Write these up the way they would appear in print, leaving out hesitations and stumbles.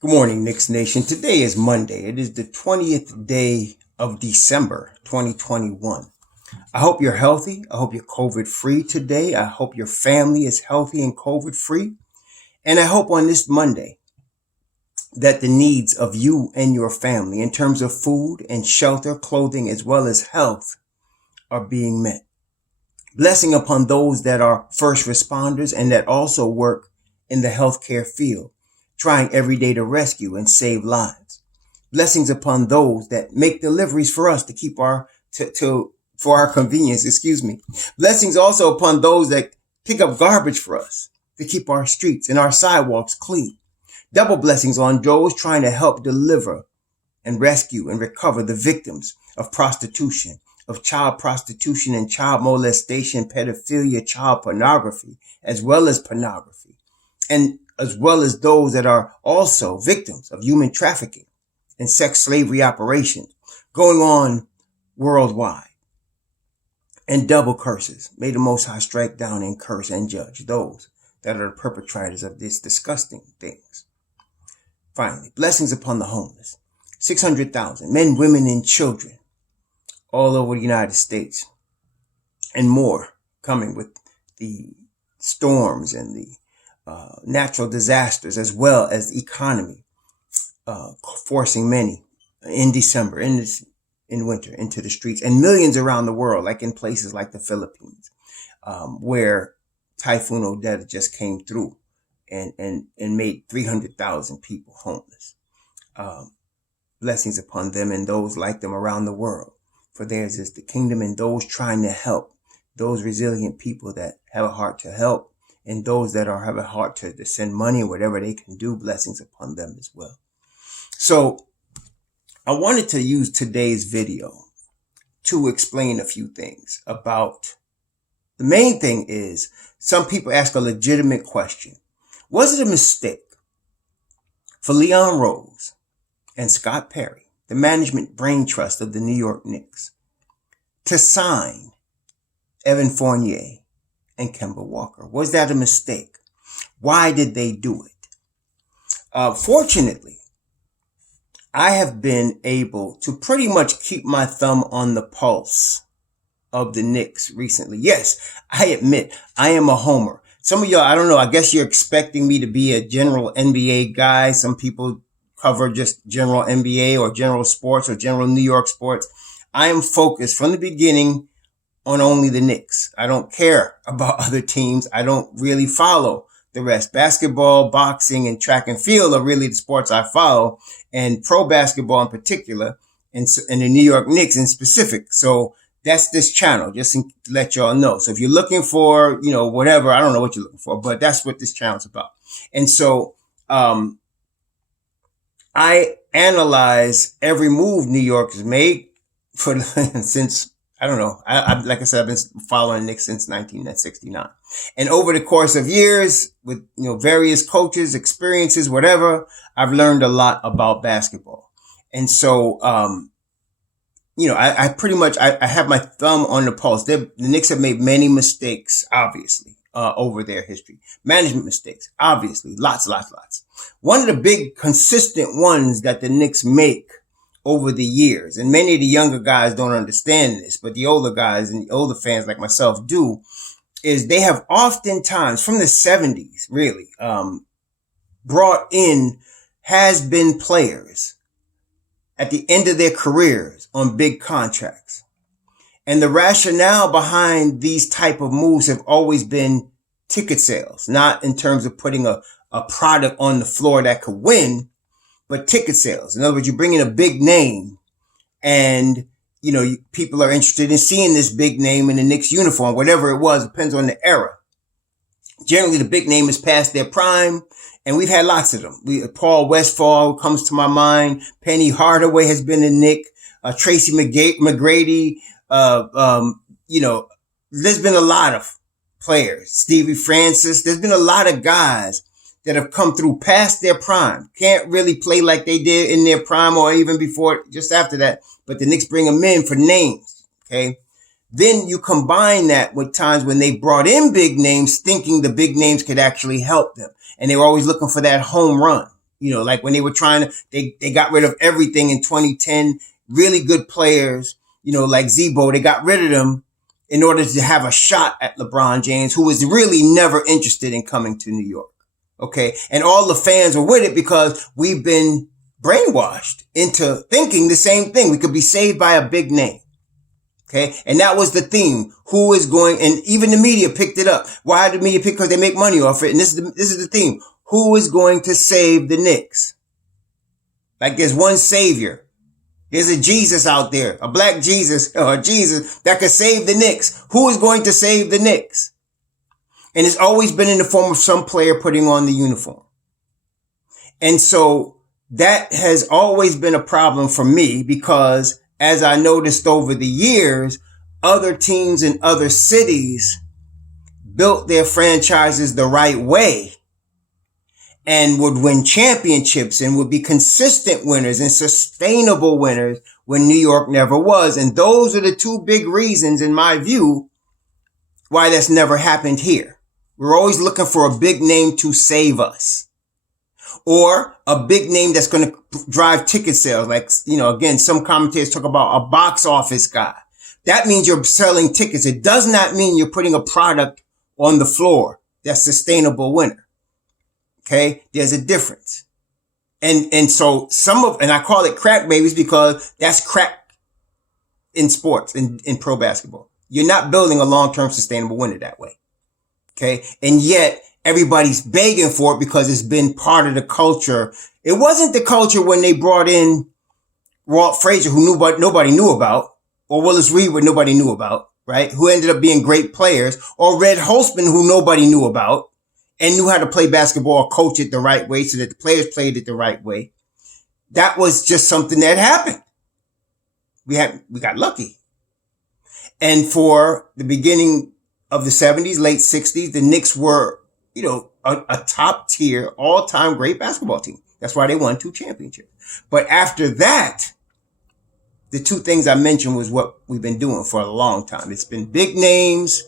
Good morning, Knicks Nation. Today is Monday. It is the 20th day of December, 2021. I hope you're healthy. I hope you're COVID free today. I hope your family is healthy and COVID free. And I hope on this Monday that the needs of you and your family in terms of food and shelter, clothing, as well as health are being met. Blessing upon those that are first responders and that also work in the healthcare field, trying every day to rescue and save lives. Blessings upon those that make deliveries for us to keep for our convenience, Blessings also upon those that pick up garbage for us to keep our streets and our sidewalks clean. Double blessings on those trying to help deliver and rescue and recover the victims of prostitution, of child prostitution and child molestation, pedophilia, child pornography, as well as pornography, and as well as those that are also victims of human trafficking and sex slavery operations going on worldwide. And double curses. May the Most High strike down and curse and judge those that are the perpetrators of these disgusting things. Finally, blessings upon the homeless. 600,000 men, women, and children all over the United States and more coming with the storms and the natural disasters, as well as the economy, forcing many in December, in winter, into the streets, and millions around the world, like in places like the Philippines, where Typhoon Odette just came through and made 300,000 people homeless. Blessings upon them and those like them around the world, for theirs is the kingdom, and those trying to help, those resilient people that have a heart to help, and those that have a heart to send money, whatever they can do, blessings upon them as well. So I wanted to use today's video to explain a few things about, the main thing is, some people ask a legitimate question. Was it a mistake for Leon Rose and Scott Perry, the management brain trust of the New York Knicks, to sign Evan Fournier and Kemba Walker? Was that a mistake? Why did they do it? Fortunately, I have been able to pretty much keep my thumb on the pulse of the Knicks recently. Yes, I admit I am a homer. Some of y'all, I don't know, I guess you're expecting me to be a general NBA guy. Some people cover just general NBA or general sports or general New York sports. I am focused from the beginning on only the Knicks. I don't care about other teams. I don't really follow the rest. Basketball, boxing, and track and field are really the sports I follow, and pro basketball in particular, and the New York Knicks in specific. So that's this channel, just to let y'all know. So if you're looking for, whatever, I don't know what you're looking for, but that's what this channel's about. And so I analyze every move New York has made since, I don't know. Like I said, I've been following Knicks since 1969. And over the course of years with, various coaches, experiences, whatever, I've learned a lot about basketball. And so, I pretty much, I have my thumb on the pulse. The Knicks have made many mistakes, obviously, over their history. Management mistakes, obviously, lots. One of the big consistent ones that the Knicks make over the years, and many of the younger guys don't understand this, but the older guys and the older fans like myself do, is they have oftentimes, from the 70s, really, brought in has-been players at the end of their careers on big contracts. And the rationale behind these type of moves have always been ticket sales, not in terms of putting a product on the floor that could win, but ticket sales. In other words, you bring in a big name and, people are interested in seeing this big name in the Knicks uniform, whatever it was, depends on the era. Generally, the big name is past their prime, and we've had lots of them. Paul Westphal comes to my mind. Penny Hardaway has been a Knick. Tracy McGrady. There's been a lot of players. Stevie Francis. There's been a lot of guys that have come through past their prime. Can't really play like they did in their prime or even before, just after that. But the Knicks bring them in for names. Okay. Then you combine that with times when they brought in big names, thinking the big names could actually help them. And they were always looking for that home run. Like when they were they got rid of everything in 2010, really good players, like Zebo, they got rid of them in order to have a shot at LeBron James, who was really never interested in coming to New York. Okay. And all the fans were with it because we've been brainwashed into thinking the same thing. We could be saved by a big name. Okay. And that was the theme. Who is going, and even the media picked it up. Why did the media pick? Because they make money off it. And this is the theme. Who is going to save the Knicks? Like there's one savior. There's a Jesus out there, a black Jesus or Jesus that could save the Knicks. Who is going to save the Knicks? And it's always been in the form of some player putting on the uniform. And so that has always been a problem for me because as I noticed over the years, other teams in other cities built their franchises the right way and would win championships and would be consistent winners and sustainable winners when New York never was. And those are the two big reasons, in my view, why that's never happened here. We're always looking for a big name to save us or a big name that's going to drive ticket sales. Like, again, some commentators talk about a box office guy. That means you're selling tickets. It does not mean you're putting a product on the floor that's sustainable winner. Okay. There's a difference. And so and I call it crack babies because that's crack in sports, in pro basketball. You're not building a long-term sustainable winner that way. Okay. And yet everybody's begging for it because it's been part of the culture. It wasn't the culture when they brought in Walt Frazier, who nobody knew about, or Willis Reed, what nobody knew about, right? Who ended up being great players, or Red Holzman, who nobody knew about and knew how to play basketball or coach it the right way so that the players played it the right way. That was just something that happened. We got lucky. And for the beginning of the 70s, late 60s, the Knicks were, a top tier, all-time great basketball team. That's why they won 2 championships. But after that, the 2 things I mentioned was what we've been doing for a long time. It's been big names.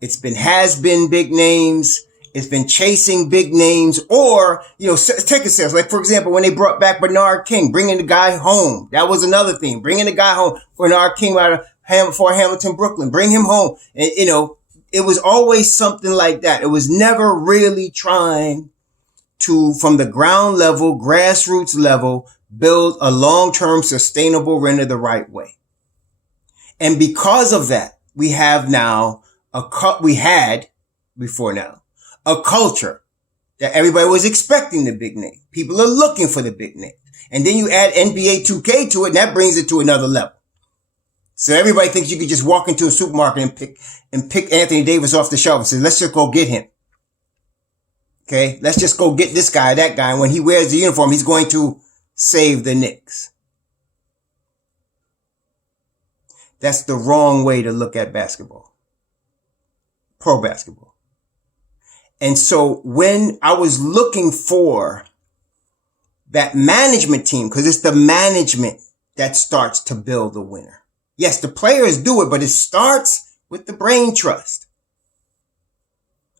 Has been big names. It's been chasing big names or, ticket sales. Like, for example, when they brought back Bernard King, bringing the guy home. That was another thing. Bringing the guy home. Bernard King out of Hamilton, Brooklyn. Bring him home. And, it was always something like that. It was never really trying to, from the ground level, grassroots level, build a long-term sustainable renter the right way. And because of that, we have now before now, a culture that everybody was expecting the big name. People are looking for the big name. And then you add NBA 2K to it, and that brings it to another level. So everybody thinks you could just walk into a supermarket and pick Anthony Davis off the shelf and say, let's just go get him. Okay. Let's just go get this guy, that guy. And when he wears the uniform, he's going to save the Knicks. That's the wrong way to look at basketball. Pro basketball. And so when I was looking for that management team, because it's the management that starts to build the winner. Yes, the players do it, but it starts with the brain trust.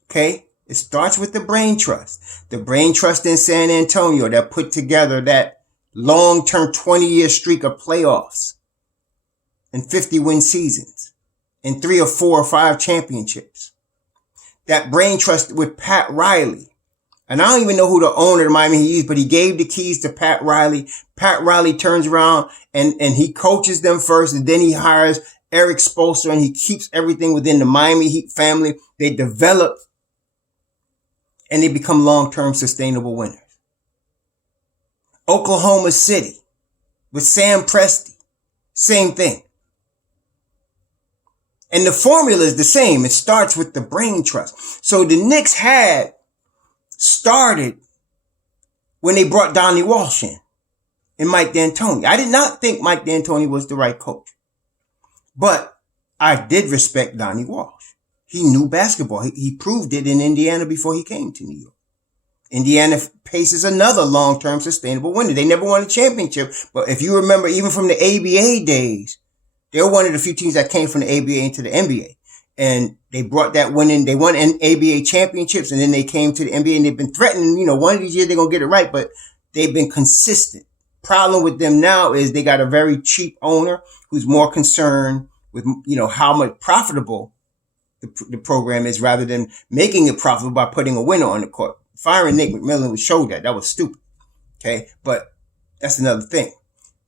Okay? It starts with the brain trust. The brain trust in San Antonio that put together that long-term 20-year streak of playoffs and 50-win seasons and 3 or 4 or 5 championships. That brain trust with Pat Riley. And I don't even know who the owner of Miami Heat is, but he gave the keys to Pat Riley. Pat Riley turns around and he coaches them first, and then he hires Eric Spoelstra, and he keeps everything within the Miami Heat family. They develop and they become long-term sustainable winners. Oklahoma City with Sam Presti, same thing. And the formula is the same. It starts with the brain trust. So the Knicks had started when they brought Donnie Walsh in and Mike D'Antoni. I did not think Mike D'Antoni was the right coach, but I did respect Donnie Walsh. He knew basketball. He proved it in Indiana before he came to New York. Indiana Pacers another long-term sustainable winner. They never won a championship, but if you remember, even from the ABA days, they were one of the few teams that came from the ABA into the NBA. And they brought that win in. They won ABA championships, and then they came to the NBA, and they've been threatening, one of these years they're going to get it right, but they've been consistent. Problem with them now is they got a very cheap owner who's more concerned with, how much profitable the program is rather than making it profitable by putting a winner on the court. Firing Nick McMillan would show that. That was stupid. Okay. But that's another thing.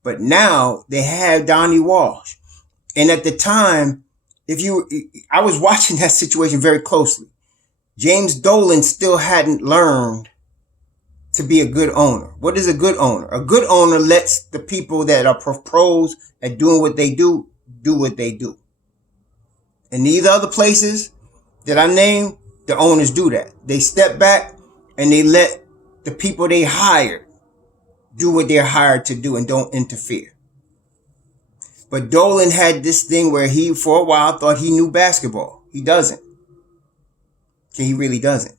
But now they have Donnie Walsh. And at the time, I was watching that situation very closely. James Dolan still hadn't learned to be a good owner. What is a good owner? A good owner lets the people that are pros at doing what they do what they do. In these other places that I named, the owners do that. They step back and they let the people they hired do what they're hired to do and don't interfere. But Dolan had this thing where he, for a while, thought he knew basketball. He doesn't. Okay, he really doesn't.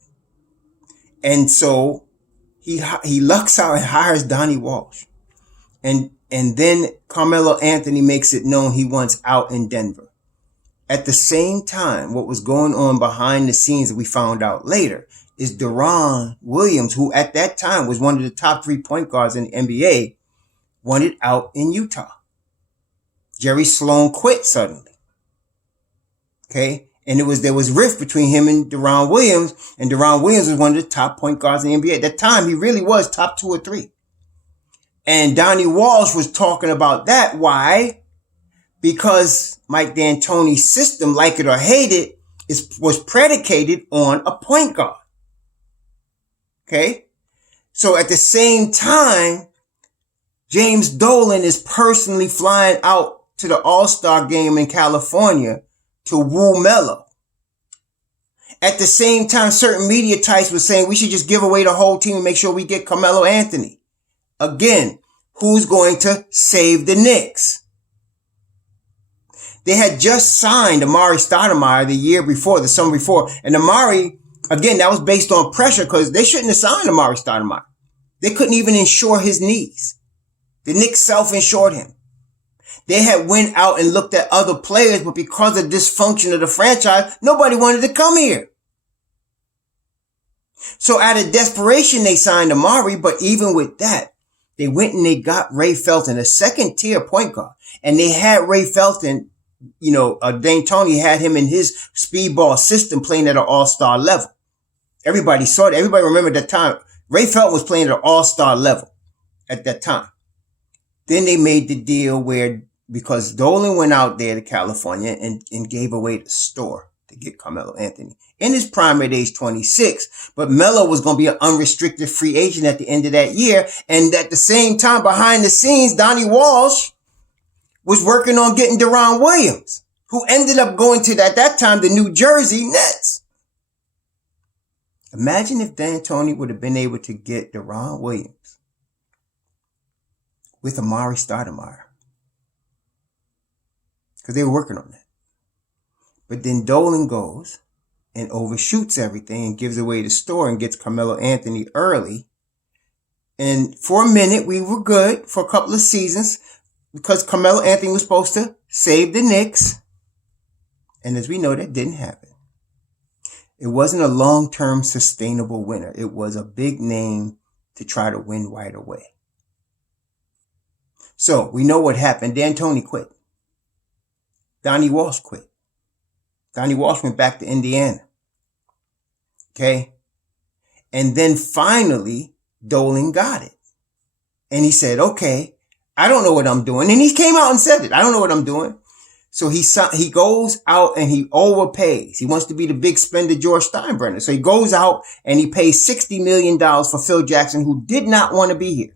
And so he lucks out and hires Donnie Walsh. And then Carmelo Anthony makes it known he wants out in Denver. At the same time, what was going on behind the scenes that we found out later is Deron Williams, who at that time was one of the top 3 point guards in the NBA, wanted out in Utah. Jerry Sloan quit suddenly. Okay. And there was rift between him and Deron Williams. And Deron Williams was one of the top point guards in the NBA. At that time, he really was top 2 or 3. And Donnie Walsh was talking about that. Why? Because Mike D'Antoni's system, like it or hate it, was predicated on a point guard. Okay. So at the same time, James Dolan is personally flying out to the All-Star game in California to woo Melo. At the same time, certain media types were saying we should just give away the whole team and make sure we get Carmelo Anthony. Again, who's going to save the Knicks? They had just signed Amari Stoudemire the summer before. And Amari, again, that was based on pressure because they shouldn't have signed Amari Stoudemire. They couldn't even insure his knees. The Knicks self-insured him. They had went out and looked at other players, but because of dysfunction of the franchise, nobody wanted to come here. So out of desperation, they signed Amari, but even with that, they went and they got Ray Felton, a second-tier point guard. And they had Ray Felton, D'Antoni had him in his speedball system playing at an all-star level. Everybody saw it. Everybody remembered that time. Ray Felton was playing at an all-star level at that time. Then they made the deal because Dolan went out there to California and gave away the store to get Carmelo Anthony. In his prime at age 26, but Melo was going to be an unrestricted free agent at the end of that year. And at the same time, behind the scenes, Donnie Walsh was working on getting Deron Williams, who ended up going to, at that time, the New Jersey Nets. Imagine if D'Antoni would have been able to get Deron Williams with Amari Stoudemire, because they were working on that. But then Dolan goes and overshoots everything and gives away the store and gets Carmelo Anthony early. And for a minute, we were good for a couple of seasons because Carmelo Anthony was supposed to save the Knicks. And as we know, that didn't happen. It wasn't a long-term sustainable winner. It was a big name to try to win right away. So we know what happened. D'Antoni quit. Donnie Walsh quit. Donnie Walsh went back to Indiana. Okay. And then finally, Dolan got it. And he said, okay, I don't know what I'm doing. And he came out and said it. I don't know what I'm doing. So he goes out and he overpays. He wants to be the big spender George Steinbrenner. So he goes out and he pays $60 million for Phil Jackson, who did not want to be here.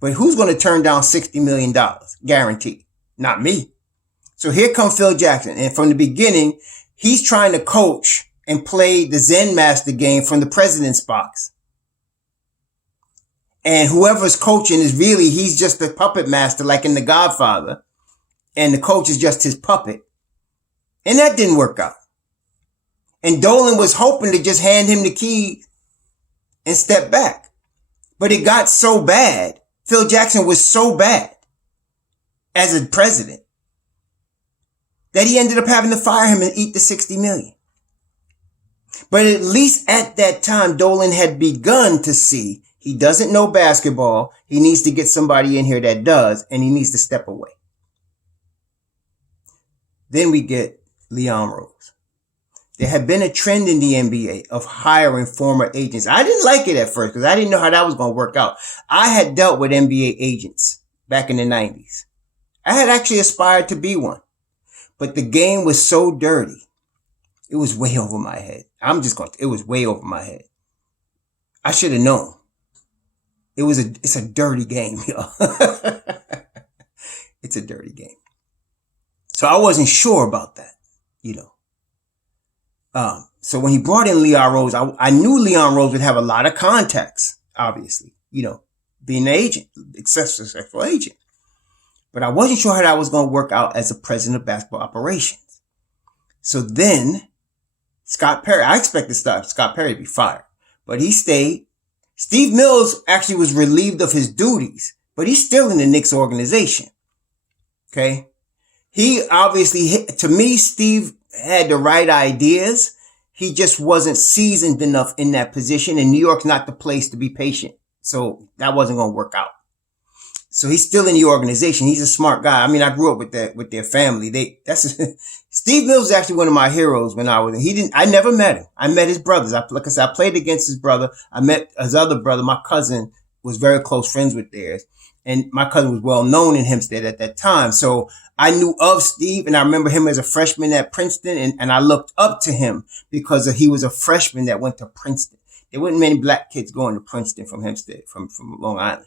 But who's going to turn down $60 million? Guaranteed. Not me. So here comes Phil Jackson. And from the beginning, he's trying to coach and play the Zen Master game from the president's box. And whoever's coaching is really, he's just the puppet master, like in The Godfather. And the coach is just his puppet. And that didn't work out. And Dolan was hoping to just hand him the key and step back. But it got so bad. Phil Jackson was so bad as a president that he ended up having to fire him and eat the $60 million. But at least at that time, Dolan had begun to see He doesn't know basketball. He needs to get somebody in here that does, and he needs to step away. Then we get Leon Rose. There had been a trend in the NBA of hiring former agents. I didn't like it at first because I didn't know how that was going to work out. I had dealt with NBA agents back in the 90s. I had actually aspired to be one. But the game was so dirty. It was way over my head. It was way over my head. I should have known. It's a dirty game, yo. It's a dirty game. So I wasn't sure about that, you know. So when he brought in Leon Rose, I knew Leon Rose would have a lot of contacts, obviously, you know, being an agent, successful agent. But I wasn't sure how that was going to work out as a president of basketball operations. So then Scott Perry, I expected Scott Perry to be fired, but he stayed. Steve Mills actually was relieved of his duties, but he's still in the Knicks organization. Okay. He obviously, to me, Steve had the right ideas. He just wasn't seasoned enough in that position, and New York's not the place to be patient. So that wasn't going to work out. So he's still in the organization. He's a smart guy. I mean, I grew up with their family. Steve Mills was actually one of my heroes when I never met him. I met his brothers. Like I said, I played against his brother. I met his other brother. My cousin was very close friends with theirs. And my cousin was well known in Hempstead at that time. So I knew of Steve, and I remember him as a freshman at Princeton, and I looked up to him because he was a freshman that went to Princeton. There weren't many black kids going to Princeton from Hempstead, from Long Island.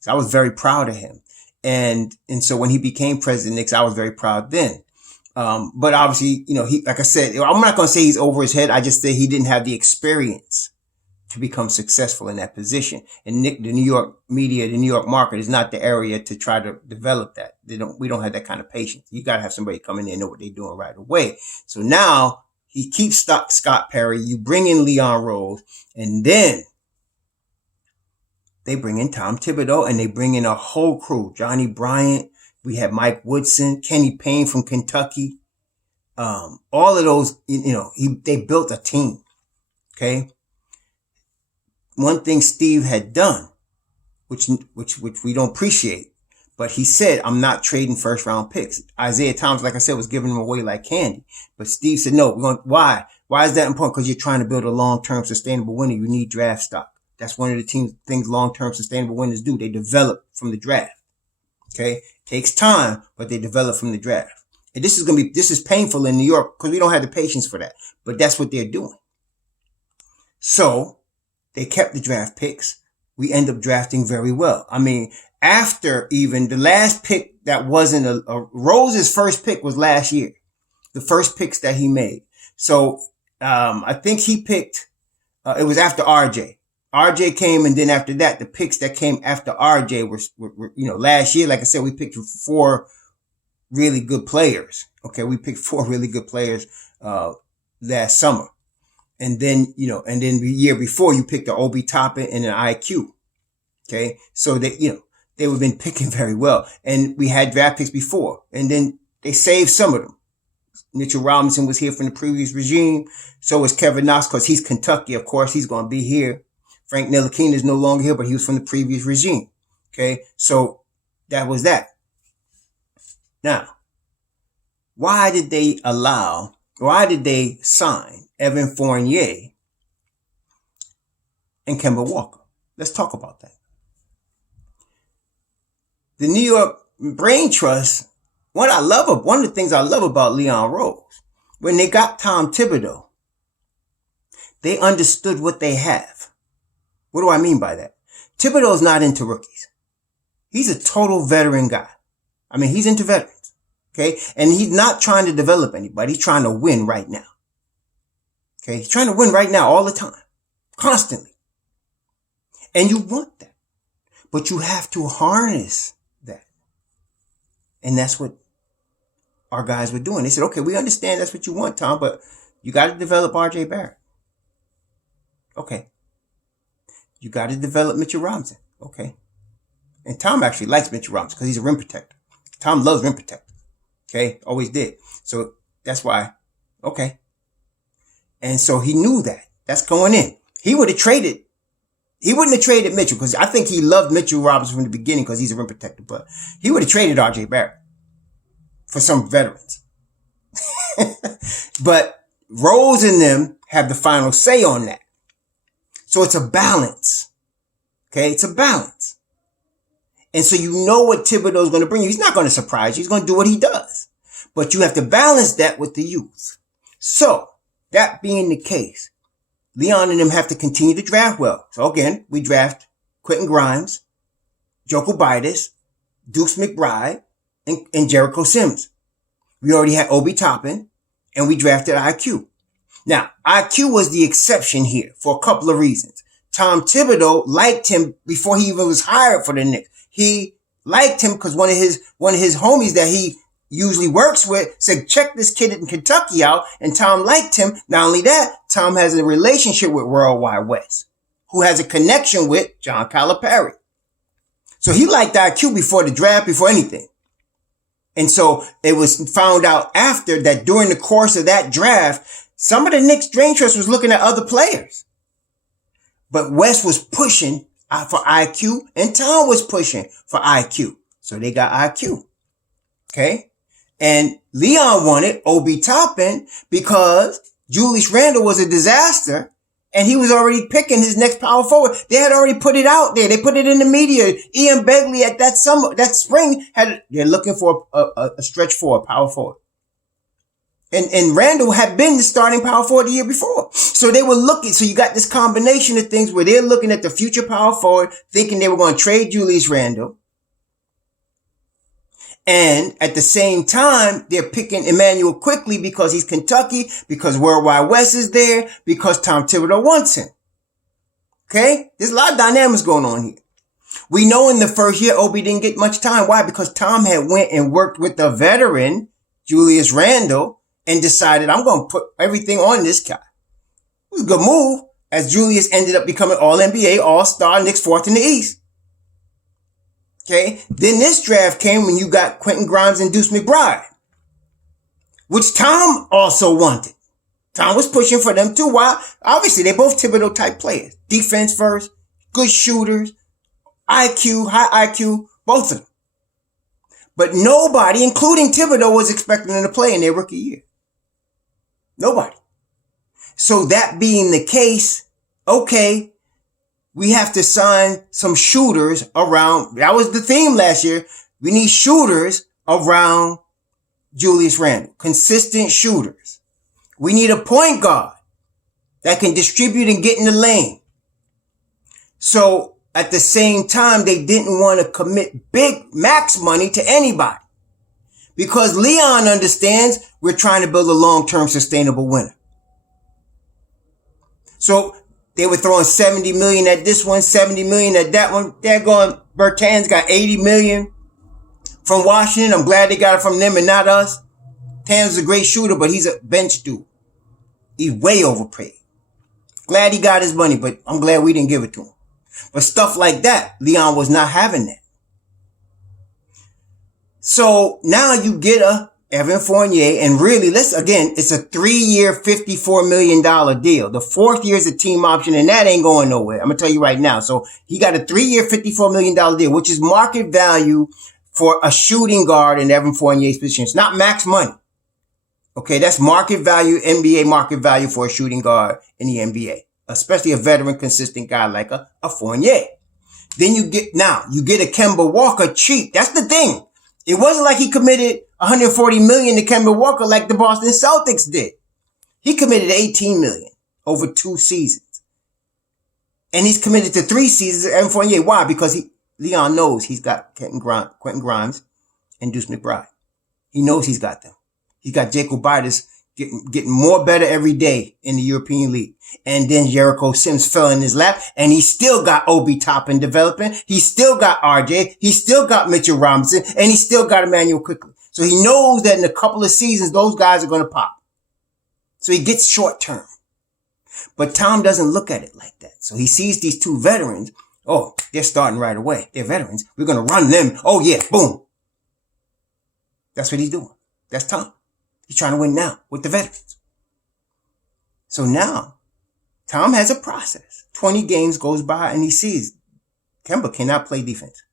So I was very proud of him. And so when he became president of Knicks, I was very proud then. But obviously, you know, like I said, I'm not going to say he's over his head. I just say he didn't have the experience to become successful in that position. And the New York media, the New York market is not the area to try to develop that. We don't have that kind of patience. You got to have somebody come in there and know what they're doing right away. So now he keeps Scott Perry. You bring in Leon Rose, and then they bring in Tom Thibodeau, and they bring in a whole crew. Johnny Bryant. We had Mike Woodson, Kenny Payne from Kentucky. All of those, you know, they built a team. Okay. One thing Steve had done, which we don't appreciate, but he said, I'm not trading first round picks. Isaiah Thomas, like I said, was giving them away like candy. But Steve said, no, why? Why is that important? Because you're trying to build a long-term sustainable winner. You need draft stock. That's one of the things long-term sustainable winners do. They develop from the draft. Okay. Takes time, but they develop from the draft. And this is painful in New York because we don't have the patience for that, but that's what they're doing. So they kept the draft picks. We end up drafting very well. I mean, after even the last pick that wasn't Rose's first pick was last year. The first picks that he made. So, I think he picked, it was after RJ. RJ came, and then after that, the picks that came after RJ were, you know, last year, like I said, we picked 4 really good players. Okay. We picked 4 really good players, last summer. And then, you know, and then the year before you picked an Obi Toppin and an IQ. Okay. So they, you know, they've been picking very well. And we had draft picks before, and then they saved some of them. Mitchell Robinson was here from the previous regime. So was Kevin Knox, because he's Kentucky. Of course, he's going to be here. Frank Ntilikina is no longer here, but he was from the previous regime. Okay. So that was that. Now, why did they sign Evan Fournier and Kemba Walker? Let's talk about that. The New York Brain Trust, one of the things I love about Leon Rose, when they got Tom Thibodeau, they understood what they have. What do I mean by that? Thibodeau's not into rookies. He's a total veteran guy. I mean, he's into veterans. Okay. And he's not trying to develop anybody. He's trying to win right now. Okay. He's trying to win right now all the time. Constantly. And you want that. But you have to harness that. And that's what our guys were doing. They said, okay, we understand that's what you want, Tom, but you got to develop RJ Barrett. Okay. You got to develop Mitchell Robinson. Okay. And Tom actually likes Mitchell Robinson because he's a rim protector. Tom loves rim protector. Okay. Always did. So that's why. Okay. And so he knew that. That's going in. He would have traded He wouldn't have traded Mitchell because I think he loved Mitchell Robinson from the beginning because he's a rim protector. But he would have traded R.J. Barrett for some veterans. But Rose and them have the final say on that. So it's a balance. Okay, it's a balance. And so you know what Thibodeau is going to bring you. He's not going to surprise you. He's going to do what he does. But you have to balance that with the youth. So, that being the case, Leon and them have to continue to draft well. So again, we draft Quentin Grimes, Joko Bidas, Deuce McBride, and Jericho Sims. We already had Obi Toppin, and we drafted IQ. Now, IQ was the exception here for a couple of reasons. Tom Thibodeau liked him before he even was hired for the Knicks. He liked him because one of his homies that he usually works with said, check this kid in Kentucky out. And Tom liked him. Not only that, Tom has a relationship with Worldwide West, who has a connection with John Calipari. So he liked IQ before the draft, before anything. And so it was found out after that during the course of that draft, some of the Knicks Drain Trust was looking at other players. But West was pushing for IQ and Tom was pushing for IQ. So they got IQ. Okay. And Leon wanted Obi Toppin because Julius Randle was a disaster and he was already picking his next power forward. They had already put it out there. They put it in the media. Ian Begley at that spring they're looking for a stretch forward, power forward. And Randall had been the starting power forward the year before. So they were looking, so you got this combination of things where they're looking at the future power forward, thinking they were going to trade Julius Randle. And at the same time, they're picking Emmanuel Quickly because he's Kentucky, because Worldwide West is there, because Tom Thibodeau wants him. Okay? There's a lot of dynamics going on here. We know in the first year, Obi didn't get much time. Why? Because Tom had went and worked with the veteran, Julius Randle, and decided, I'm going to put everything on this guy. It was a good move, as Julius ended up becoming All-NBA, All-Star, Knicks fourth in the East. Okay. Then this draft came when you got Quentin Grimes and Deuce McBride, which Tom also wanted. Tom was pushing for them too. Why? Obviously, they're both Thibodeau type players. Defense first, good shooters, IQ, high IQ, both of them. But nobody, including Thibodeau, was expecting them to play in their rookie year. Nobody. So that being the case, okay, we have to sign some shooters around. That was the theme last year. We need shooters around Julius Randle. Consistent shooters. We need a point guard that can distribute and get in the lane. So at the same time, they didn't want to commit big max money to anybody. Because Leon understands we're trying to build a long-term sustainable winner. So they were throwing 70 million at this one, 70 million at that one. They're going, Bertan's got 80 million from Washington. I'm glad they got it from them and not us. Tan's a great shooter, but he's a bench dude. He's way overpaid. Glad he got his money, but I'm glad we didn't give it to him. But stuff like that, Leon was not having that. So now you get a Evan Fournier, and really, it's a 3-year, $54 million deal. The 4th year is a team option, and that ain't going nowhere. I'm going to tell you right now. So he got a 3-year, $54 million deal, which is market value for a shooting guard in Evan Fournier's position. It's not max money. Okay, that's market value, NBA market value for a shooting guard in the NBA, especially a veteran, consistent guy like a Fournier. Then you get a Kemba Walker cheap. That's the thing. It wasn't like he committed $140 million to Kemba Walker like the Boston Celtics did. He committed $18 million over 2 seasons. And he's committed to 3 seasons at Evan Fournier. Why? Because Leon knows he's got Quentin Grimes and Deuce McBride. He knows he's got them. He's got Jacob Bidas getting more better every day in the European League. And then Jericho Sims fell in his lap, and he still got Obi Toppin developing. He still got RJ. He still got Mitchell Robinson, and he still got Emmanuel Quickly. So he knows that in a couple of seasons, those guys are going to pop. So he gets short term. But Tom doesn't look at it like that. So he sees these 2 veterans. Oh, they're starting right away. They're veterans. We're going to run them. Oh yeah, boom. That's what he's doing. That's Tom. He's trying to win now with the veterans. So now, Tom has a process. 20 games goes by and he sees Kemba cannot play defense.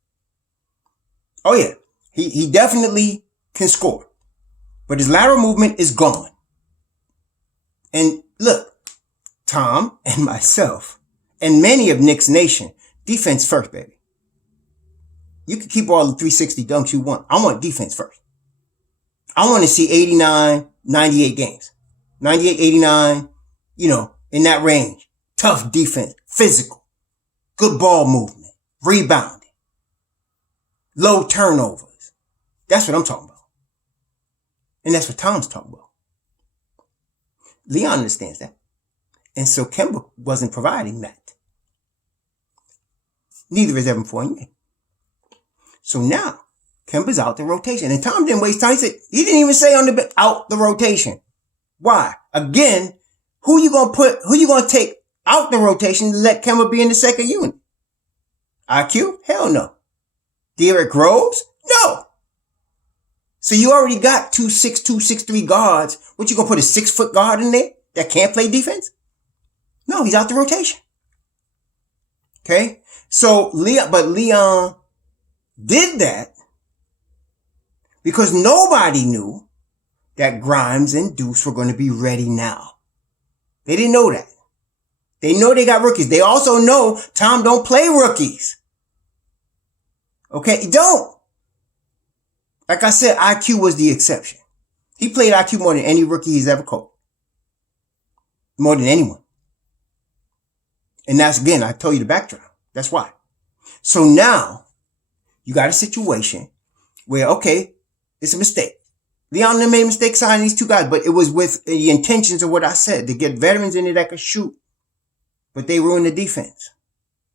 Oh yeah, he definitely can score, but his lateral movement is gone. And look, Tom and myself and many of Knicks Nation, defense first, baby. You can keep all the 360 dunks you want. I want defense first. I want to see 89, 98 games. 98, 89, in that range. Tough defense, physical, good ball movement, rebounding, low turnovers. That's what I'm talking about. And that's what Tom's talking about. Leon understands that. And so Kemba wasn't providing that. Neither is Evan Fournier. So now, Kemba's out the rotation. And Tom didn't waste time. He didn't even say on the bench, out the rotation. Why? Again, who you gonna take out the rotation to let Kemba be in the second unit? IQ? Hell no. Derrick Rose? No. So you already got 2'6", 2'6'3" guards. What, you gonna put a 6-foot guard in there that can't play defense? No, he's out the rotation. Okay? So Leon did that because nobody knew that Grimes and Deuce were going to be ready now. They didn't know that. They know they got rookies. They also know Tom don't play rookies. Okay? He don't. Like I said, IQ was the exception. He played IQ more than any rookie he's ever coached. More than anyone. And that's, again, I told you the background. That's why. So now, you got a situation where, okay, it's a mistake. Leon made a mistake signing these two guys, but it was with the intentions of what I said, to get veterans in there that could shoot. But they ruined the defense.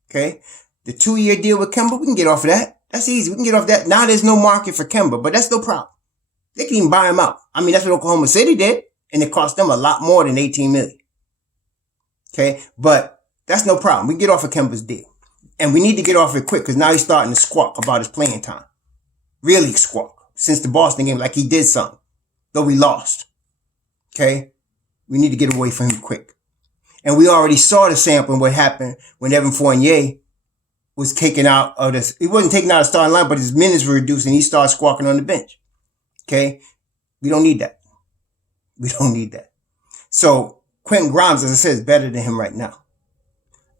Okay? The 2-year deal with Kemba, we can get off of that. That's easy. We can get off that. Now there's no market for Kemba, but that's no problem. They can even buy him out. I mean, that's what Oklahoma City did, and it cost them a lot more than $18 million. Okay? But that's no problem. We get off of Kemba's deal. And we need to get off it quick because now he's starting to squawk about his playing time. Really squawk. Since the Boston game, like he did something. Though we lost. Okay? We need to get away from him quick. And we already saw the sample and what happened when Evan Fournier was taken out of this. He wasn't taken out of the starting line, but his minutes were reduced and he started squawking on the bench. Okay? We don't need that. We don't need that. So, Quentin Grimes, as I said, is better than him right now.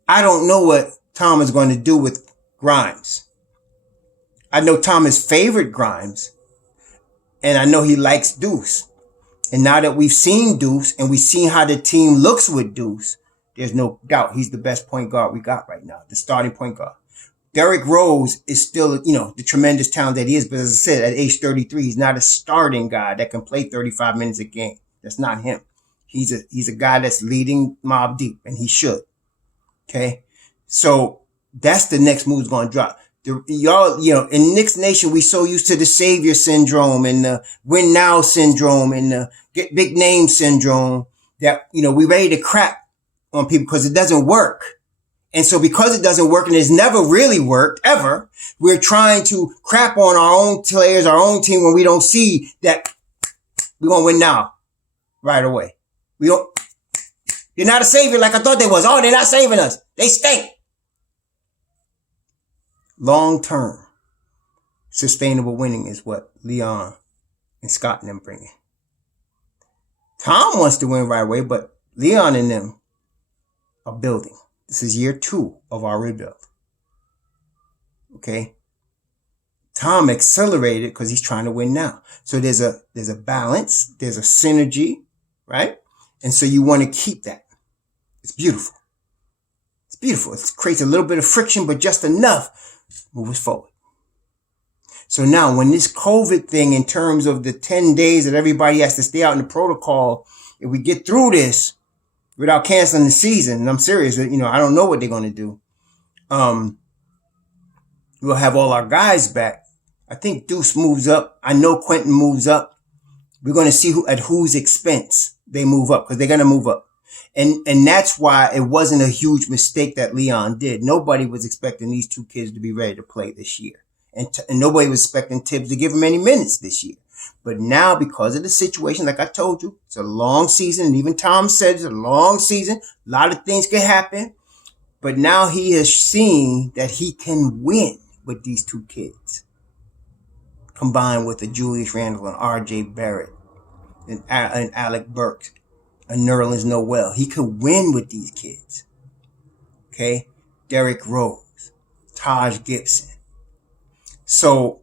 I don't know what Tom is going to do with Grimes. I know Tom has favored Grimes, and I know he likes Deuce. And now that we've seen Deuce and we've seen how the team looks with Deuce, there's no doubt he's the best point guard we got right now, the starting point guard. Derrick Rose is still, the tremendous talent that he is, but as I said, at age 33, he's not a starting guy that can play 35 minutes a game. That's not him. He's a guy that's leading Mobb Deep, and he should. Okay? So that's the next move's going to drop. In Knicks Nation, we so used to the savior syndrome and the win now syndrome and the get big name syndrome that, we ready to crap on people because it doesn't work. And so because it doesn't work and it's never really worked ever, we're trying to crap on our own players, our own team when we don't see that we're going to win now right away. You're not a savior like I thought they was. Oh, they're not saving us. They stink. Long-term, sustainable winning is what Leon and Scott and them bringing. Tom wants to win right away, but Leon and them are building. This is year 2 of our rebuild. Okay? Tom accelerated because he's trying to win now. So there's a balance, there's a synergy, right? And so you want to keep that. It's beautiful. It's beautiful. It creates a little bit of friction, but just enough move us forward. So now when this COVID thing, in terms of the 10 days that everybody has to stay out in the protocol, if we get through this without canceling the season, and I'm serious, I don't know what they're going to do. We'll have all our guys back. I think Deuce moves up. I know Quentin moves up. We're going to see at whose expense they move up, because they're going to move up. And that's why it wasn't a huge mistake that Leon did. Nobody was expecting these two kids to be ready to play this year. And nobody was expecting Tibbs to give him any minutes this year. But now, because of the situation, like I told you, it's a long season. And even Tom said it's a long season. A lot of things can happen. But now he has seen that he can win with these two kids, combined with a Julius Randle and R.J. Barrett and Alec Burks and Nerlens Noel. He could win with these kids. Okay? Derrick Rose, Taj Gibson. So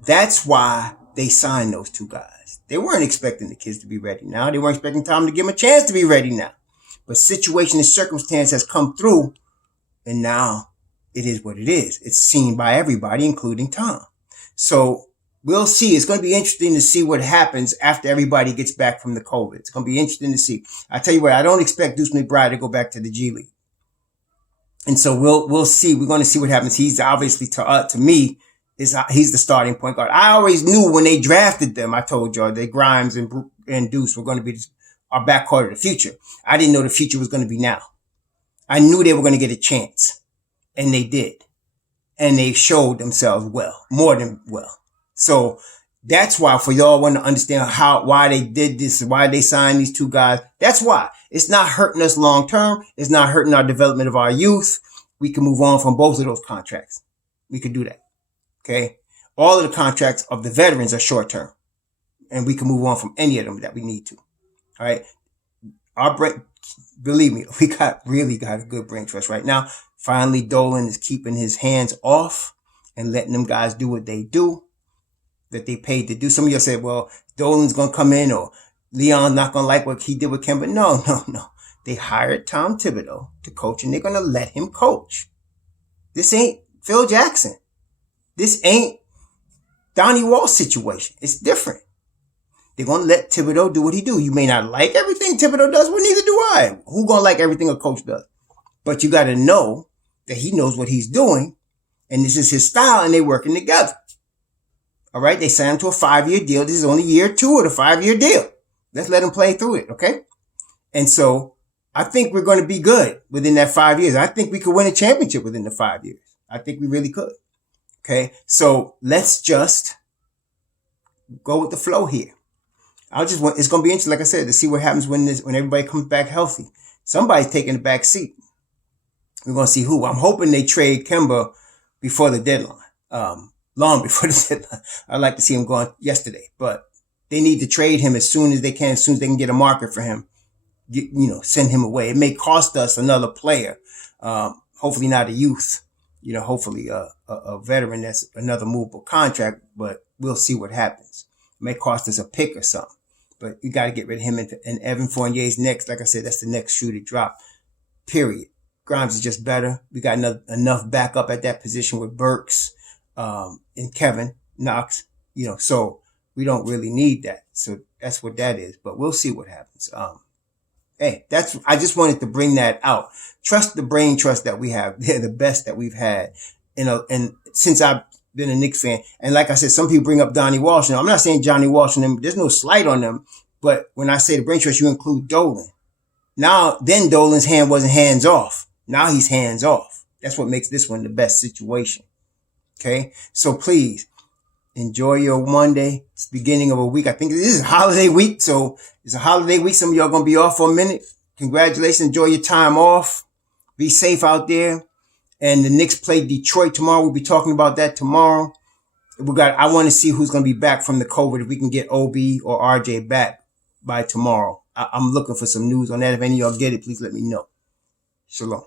that's why they signed those two guys. They weren't expecting the kids to be ready now. They weren't expecting Tom to give them a chance to be ready now. But situation and circumstance has come through, and now it is what it is. It's seen by everybody, including Tom. So we'll see. It's going to be interesting to see what happens after everybody gets back from the COVID. It's going to be interesting to see. I tell you what, I don't expect Deuce McBride to go back to the G League. And so we'll see. We're going to see what happens. He's obviously, to me, he's the starting point guard. I always knew when they drafted them, I told y'all that Grimes and Deuce were going to be our backcourt of the future. I didn't know the future was going to be now. I knew they were going to get a chance, and they did. And they showed themselves well, more than well. So that's why, for y'all want to understand why they did this, why they signed these two guys. That's why. It's not hurting us long term. It's not hurting our development of our youth. We can move on from both of those contracts. We could do that. Okay. All of the contracts of the veterans are short term, and we can move on from any of them that we need to. All right. Believe me, we really got a good brain trust right now. Finally, Dolan is keeping his hands off and letting them guys do what they do, that they paid to do. Some of you said, well, Dolan's going to come in, or Leon's not going to like what he did with Kemba. No. They hired Tom Thibodeau to coach, and they're going to let him coach. This ain't Phil Jackson. This ain't Donnie Wall's situation. It's different. They're going to let Thibodeau do what he do. You may not like everything Thibodeau does, well, neither do I. Who going to like everything a coach does? But you got to know that he knows what he's doing, and this is his style, and they're working together. All right? They signed him to a 5-year deal. This is only year 2 of the 5-year deal. Let's let him play through it, okay? And so I think we're going to be good within that 5 years. I think we could win a championship within the 5 years. I think we really could. Okay? So let's just go with the flow here. It's going to be interesting, like I said, to see what happens when everybody comes back healthy. Somebody's taking the back seat. We're going to see who. I'm hoping they trade Kemba before the deadline. Long before the deadline. I'd like to see him gone yesterday, but they need to trade him as soon as they can, as soon as they can get a market for him. Send him away. It may cost us another player. Hopefully not a youth. Hopefully a veteran that's another movable contract, but we'll see what happens. It may cost us a pick or something. But you got to get rid of him, and Evan Fournier's next. Like I said, that's the next shoe to drop, period. Grimes is just better. We got enough backup at that position with Burks and Kevin Knox, so we don't really need that. So that's what that is. But we'll see what happens. I just wanted to bring that out. Trust the brain trust that we have. They're the best that we've had. And since I've been a Knicks fan. And like I said, some people bring up Donnie Walsh. Now, I'm not saying Johnny Walsh and them. There's no slight on them. But when I say the brain trust, you include Dolan. Then Dolan's hand wasn't hands off. Now he's hands off. That's what makes this one the best situation. Okay? So please, enjoy your Monday. It's the beginning of a week. I think this is a holiday week. So it's a holiday week. Some of y'all going to be off for a minute. Congratulations. Enjoy your time off. Be safe out there. And the Knicks play Detroit tomorrow. We'll be talking about that tomorrow. I want to see who's going to be back from the COVID. If we can get OB or RJ back by tomorrow. I'm looking for some news on that. If any of y'all get it, please let me know. Shalom.